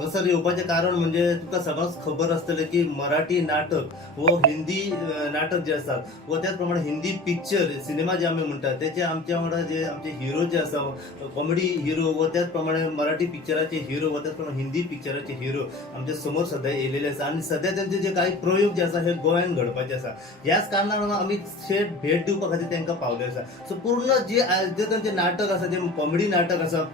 हांगासर येवपाचें कारण म्हणजे तुका सगळ्यांक खबर आसतलें की मराठी नाटक व हिंदी नाटक जे आसात व त्याच प्रमाणे हिंदी पिक्चर सिनेमा जे आमी म्हणटात तेचे आमच्या वांगडा जे आमचे हिरो जे आसा कॉमेडी हिरो व त्याच प्रमाणे मराठी पिक्चराचे हिरो व त्याच प्रमाणे हिंदी पिक्चराचे हिरो आमच्या समोर सध्या येयलेले आसा आणि सध्या त्यांचे जे काही प्रयोग जे आसा हे गोंयांत घडपाचे आसा. ह्याच कारणान आमी थेट भेट दिवपा खातीर तांकां पावले आसा. सो पूर्ण जे तांचे नाटक आसा जे कॉमेडी नाटक आसा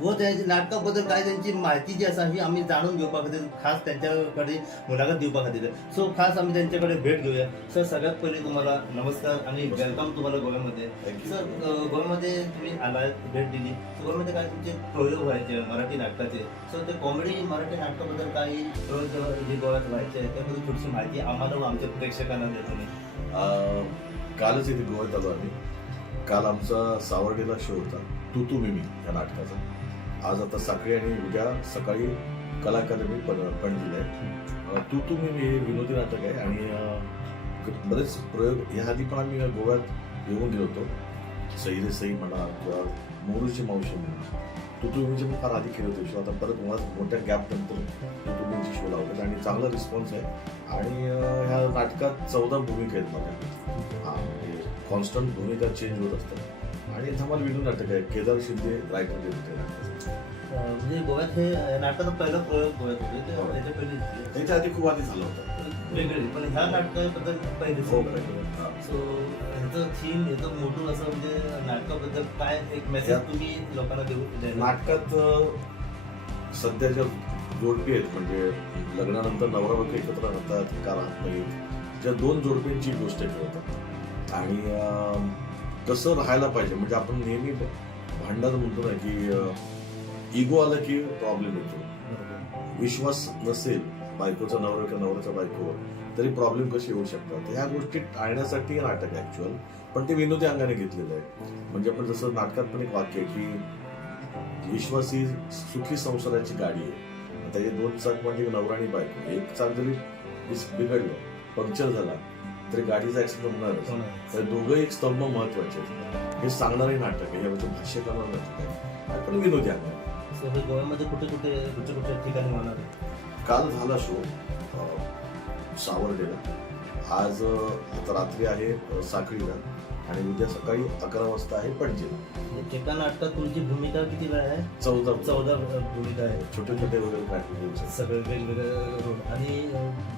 व त्या नाटका बद्दल काय त्यांची माहिती जी आसा ही आम्ही जाणून घेवपा खातीर खास त्यांच्याकडे मुलाखत दिवपा खातीर सो खास आम्ही त्यांच्याकडे भेट घेऊया. सर सगळ्यात पहिले तुम्हाला नमस्कार आणि वेलकम तुम्हाला गोव्यामध्ये. सर गोव्यामध्ये तुम्ही आलाय भेट दिली. गोव्यामध्ये काय तुमचे प्रयोग व्हायचे मराठी नाटकाचे. सो ते कॉमेडी मराठी नाटकाबद्दल काही प्रयोग जे गोव्यात व्हायचे त्याबद्दल थोडीशी माहिती आम्हाला व आमच्या प्रेक्षकांना द्या तुम्ही. कालच इथे गोव्यात आलो आम्ही. काल आमचा सावर्डेला शो होता तू तू मिमी या नाटकाचा. आज आता साखळी आणि उद्या सकाळी कला अकादमी पणजीला आहे. तू तू मिमी हे विनोदी नाटक आहे आणि बरेच प्रयोग ह्या आधी पण आम्ही गोव्यात येऊन गेलो होतो. सई रे सई म्हणा किंवा मोरूची मावशी म्हणा तू तू मिमीचे पण फार आधी केले होते शो. आता परत मला मोठ्या गॅप नंतर तू तू मिमीचे शो लावतात आणि चांगला रिस्पॉन्स आहे. आणि ह्या नाटकात 14 भूमिका आहेत माझ्या. म्हणजे कॉन्स्टंट भूमिका चेंज होत असतात आणि धमाल विनोद नाटक आहे. केदार शिंदे रायटर देते. म्हणजे गोव्यात हे नाटकाचा पहिला प्रयोग गोव्यात होते त्याच्या पहिले त्याच्या आधी खूप आधी झालं होतं वेगळे पण ह्या नाटकाबद्दल पहिले हो, सो ह्याचं थीम ह्याचं मोठं असं म्हणजे नाटकाबद्दल काय एक मेसेज तुम्ही लोकांना देऊ. नाटकात सध्याच्या जोडपी आहेत म्हणजे लग्नानंतर नवरा बायको एकत्र राहतात का राहत नाहीत ज्या 2 जोडप्यांची गोष्ट करतात आणि कसं राहायला पाहिजे. म्हणजे आपण नेहमी भांडणात म्हणतो ना की इगो आला की प्रॉब्लेम येतो. विश्वास नसेल बायकोचा नवरा किंवा नवऱ्याचा बायकोवर तरी प्रॉब्लेम कसे येऊ शकतात. ह्या गोष्टी टाळण्यासाठी नाटक आहे ऍक्च्युअल. पण ते विनोदी अंगाने घेतलेलं आहे. म्हणजे आपण जसं नाटकात पण एक वाक्य आहे की विश्वास ही सुखी संसाराची गाडी आहे. आता हे 2 चाक म्हणजे नवरा आणि बायको. एक चाक जरी बिघडलं पंक्चर झाला तरी गाडीचा ऍक्सिडेंट होणारच. तर दोघं एक स्तंभ महत्वाचे आहेत. हे सांगणारे नाटक आहे. यामध्ये भाष्य करणारं नाटक आहे पण विनोदी अंग आहे. सो हे गोव्यामध्ये कुठे ठिकाणी होणार आहे. काल झाला शो सावर्डेला. आज आता रात्री आहे साखळीला आणि उद्या सकाळी 11 वाजता आहे पणजीला. एका नाटकात तुमची भूमिका किती वेळ आहे. 14 भूमिका आहे. छोटे छोटे वगैरे काढले सगळे वेगवेगळे रोल आणि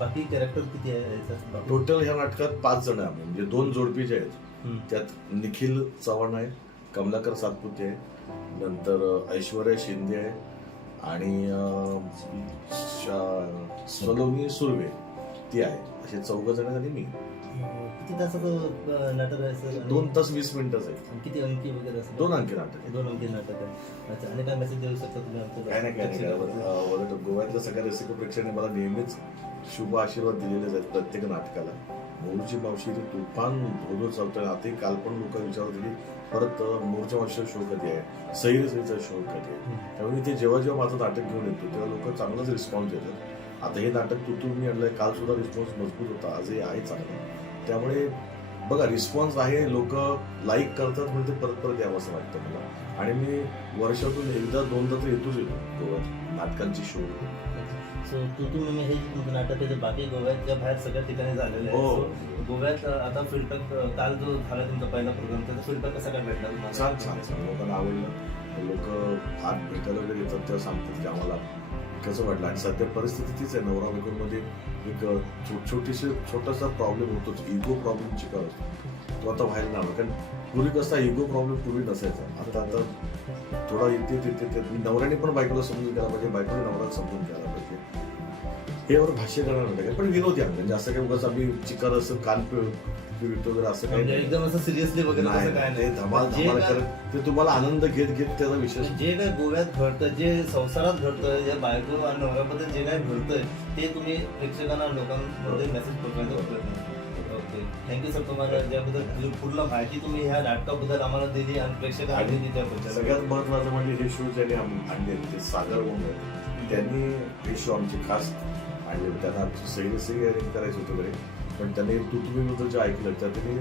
बाकी कॅरेक्टर किती आहे. टोटल ह्या नाटकात 5 जण आहे. म्हणजे 2 जोडपी जे आहेत त्यात निखिल चव्हाण आहे, कमलाकर सातपुते आहे, नंतर ऐश्वर्या शिंदे आहे आणि सलोनी सुर्वे ती आहे. असे 4 जण आणि मी. किती तासाचं नाटक आहे सर. 2 तास 20 मिनिटाचं आहे. किती अंकी वगैरे असतात. 2 अंकी नाटक आहे. 2 अंकी नाटक आहे. अच्छा आणि काय मेसेज देऊ शकता तुम्ही काय नाही गोव्यातल्या सगळ्या रसिक प्रेक्षकांनी मला नेहमीच शुभ आशीर्वाद दिलेले आहेत प्रत्येक नाटकाला. मोरूची मावशी तुफान धोधो चालतोय. आताही काल पण लोक विचारत होती परत मोरूच्या मावशीचा शो कधी आहे, सैरी सईचा शो कधी आहे. त्यामुळे ते जेव्हा जेव्हा माझं नाटक घेऊन येतो तेव्हा लोक चांगलाच रिस्पॉन्स देतात. आता हे नाटक तू मी आणलंय. काल सुद्धा रिस्पॉन्स मजबूत होता. आजही आहे चांगला. त्यामुळे बघा रिस्पॉन्स आहे. लोक लाईक करतात म्हणजे परत परत यावं असं वाटतं मला. आणि मी वर्षातून एकदा 2दा तर येतोच गोव्यात नाटकांची शो. सो तू मी हे तुमचं नाटक आहे बाकी गोव्याच्या बाहेर सगळ्या ठिकाणी झालेलं आहे. गोव्यात आता फीडबॅक काल जो झाला तुमचा पहिला प्रोग्राम त्याचा फीडबॅक कसा काय भेटला तुम्हाला. छान छान छान लोकांना आवडलं. लोक हात भेटायला वगैरे येतात तेव्हा सांगतात की आम्हाला कसं वाटलं. आणि सध्या परिस्थिती तीच आहे. नवरा बायकोमध्ये एक छोटासा प्रॉब्लेम होतोच. इगो प्रॉब्लेमची काय असतो तो आता व्हायला नाही. कारण पूर्वी कसा इगो प्रॉब्लेम पूर्वी नसायचा. आता थोडा येते नवऱ्याने पण बायकोला समजून घ्यायला पाहिजे, बायकोने नवऱ्याला समजून घ्यायला पाहिजे. हे यावर भाष्य करणार नाही पण विनोदी आहे. म्हणजे असं काही उगाच आम्ही चिकार असं कान पिळतो वगैरे असं काही एकदम असं सिरियसली वगैरे असं काय नाही. धमाल करत ते तुम्हाला आनंद घेत त्याचा विशेष जे काही गोव्यात घडतं जे संसारात घडतंय जे बायको आणि नवऱ्याबद्दल जे काही घडतंय ते तुम्ही प्रेक्षकांना लोकांमध्ये मेसेज पोहोचवायचा प्रयत्न. Okay thank you sir. तुम्हाला ज्याबद्दल पूर्ण माहिती तुम्ही ह्या नाटकाबद्दल आम्हाला दिली आणि प्रेक्षकांना दिली त्याबद्दल. सगळ्यात महत्वाचं म्हणजे हे शो ज्यांनी आणले ते सागर म्हणून त्यांनी हे शो आमचे खास आणले. त्यांना आमची सही अरेंज करायचं होतं वगैरे पण त्यांनी तुम्ही जे ऐकलं तर त्यांनी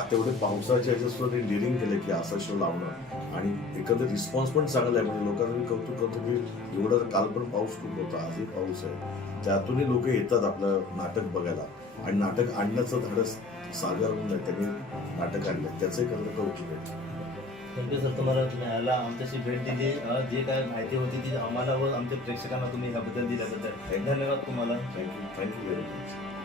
तेवढे पावसाच्या ह्याच्यात ते डिरिंग केलं की असा शो लावणं आणि एकंदर रिस्पॉन्स पण चांगला आहे. म्हणजे लोकांना मी कौतुक करतो की एवढं काल पण पाऊस खूप होता, आजही पाऊस आहे, त्यातूनही लोक येतात आपलं नाटक बघायला आणि नाटक आणण्याचं धाडस सागर म्हणून आहे, त्यांनी नाटक आणलं, त्याचंही खरं कौतुक आहे. थँक्यू सर, तुम्हाला न्यायाला आमच्याशी भेट दिली, जे काय माहिती होती ती आम्हाला व आमच्या प्रेक्षकांना तुम्ही ह्याबद्दल दिल्याबद्दल धन्यवाद तुम्हाला. Thank you very much.